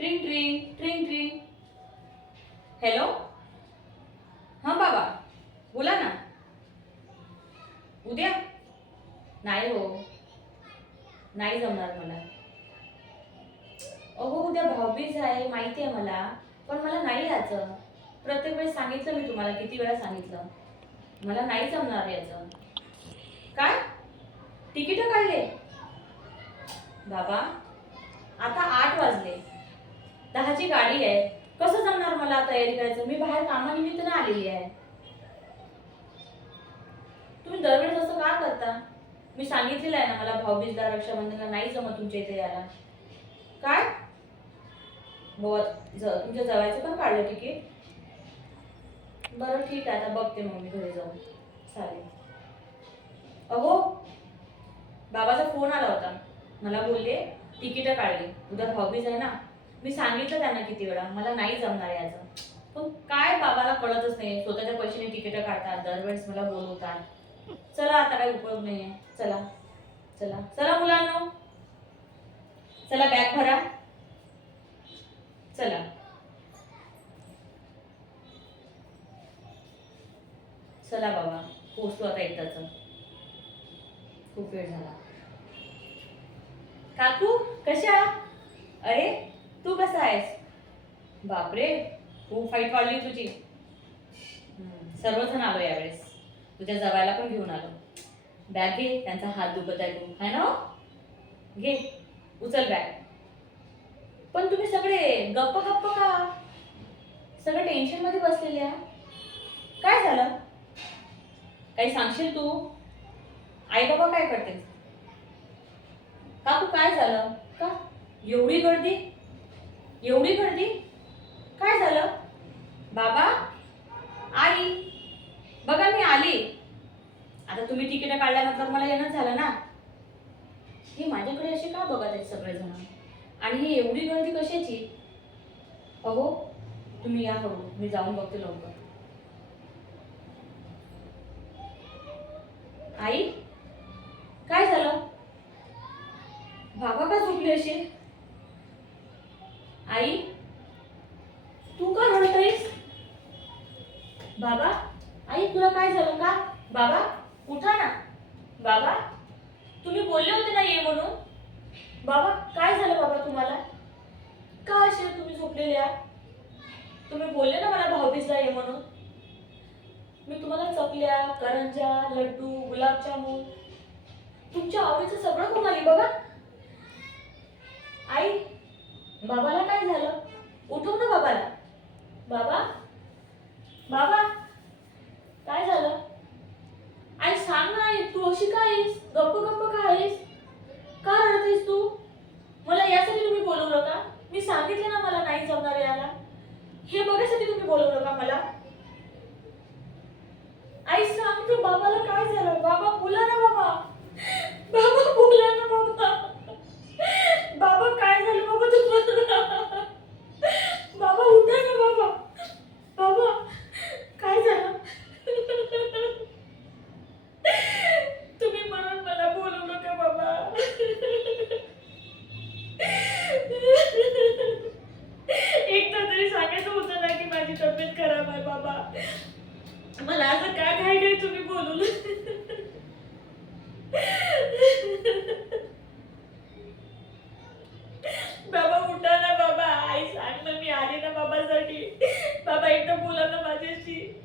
ट्रिंग ट्रिंग ट्रिंग ट्रिंग. Hello. हां बाबा, बोला ना. उद्या नाही हो, नाही जमणार मला. अहो उद्या भाऊबीज आहे माहिती आहे मला, पण मला नाही यायचं. प्रत्येक वेळेस सांगितलं मी तुम्हाला, किती वेळा सांगितलं. मला नाही जमणार याचं. काय? तिकीट काढले? बाबा, आता 8 वाजले. 10ची गाडी आहे. कसं जमणार मला तयारी करायचं? मी बाहेर कामानिमित्तानं आलेली आहे. तुम्ही दरवेळेस असं का करता? मी सांगितलेलं आहे ना, मला भाऊबीजला रक्षाबंधनला नाही जमत तुमच्या इथे यायला. काय? तुमच्या जवळचं पण काढलं तिकीट? बरं ठीक आहे, आता बघते मग मी घरी जाऊन. चालेल. अहो, बाबाचा फोन आला होता. मला बोलले तिकीट काढली, उद्या भाऊबीज आहे ना. मी सांगितलं त्यांना किती वेळा, मला नाही जमणार याचं. पण काय बाबाला कळतच नाही, स्वतःच्या पैशाने तिकीट काढतात, दरवेळेस मला बोलवतात. चला आता काही उपयोग नाहीये. चला चला चला मुलांनो, चला बॅग भरा. चला. चला बाबा, पोचलो आता एकदाच. खूप वेळ झाला. काकू कशा? अरे तू कसा आहेस? बापरे, खूप फाईट वाढली तुझी. सर्वजण आलो यावेळेस. तुझ्या जवायला पण घेऊन आलो. बॅग घे, त्यांचा हात दुखत आहे खूप, है ना? घे, उचल बॅग. पण तुम्ही सगळे गप्प गप्प का? सगळे टेन्शन मध्ये बसलेले आहे. काय झालं? काही सांगशील तू? आई बाबा काय करते? काकू काय झालं? का एवढी गर्दी? एवढी गर्दी? काय झालं? बाबा, आई, बघा मी आली. आता तुम्ही तिकीट काढल्यानंतर मला येणंच झालं ना. हे माझ्याकडे असे का बघत आहेत सगळेजण? आणि ही एवढी गर्दी कशाची? अहो तुम्ही या हळू, मी जाऊन बघते लवकर. आई, काय झालं? बाबा का झोपले असे? आई, तू का रडतेस? बाबा, आई तुला काय झालं का? बाबा, उठा ना. बाबा, तुम्ही बोलले होते ना ये म्हणून. बाबा, काय झालं बाबा तुम्हाला? का असे तुम्ही झोपलेले आहात? तुम्ही बोलले ना मला भाऊबीजला ये म्हणून. मी तुम्हाला चकल्या, करंज्या, लड्डू, गुलाबजामुन, तुमच्या आवडीचं सगळं घेऊन आली बघा. आई, बाबाला काय झालं? उठव ना बाबाला. बाबा, बाबा, काय झालं? आई सांग ना. आई तू अशी का आहेस? गप्प गप्प का आहेस? का रडतेस तू? मला यासाठी तुम्ही बोलवलं का? मी सांगितले ना मला नाही जमणार याला. हे बघायसाठी तुम्ही बोलवलं का मला? आई सांग तू, बाबाला काय झालं? बाबा बोला ना बाबा. बाबा बोला ना बाबा. बाबा काय झालं बाबा तुम्हाला? बाबा उठा ना बाबा. बाबा काय झालं? तुम्ही म्हणून मला बोलू नका बाबा. एकदा तरी सांगायचं होतं ना की माझी तब्येत खराब आहे बाबा. मला असं काय काय काय तुम्ही बोलवलं? बाबा उठा ना बाबा. आई सांग ना, मी आले ना बाबासाठी. बाबा एकदा बोला ना माझ्याशी.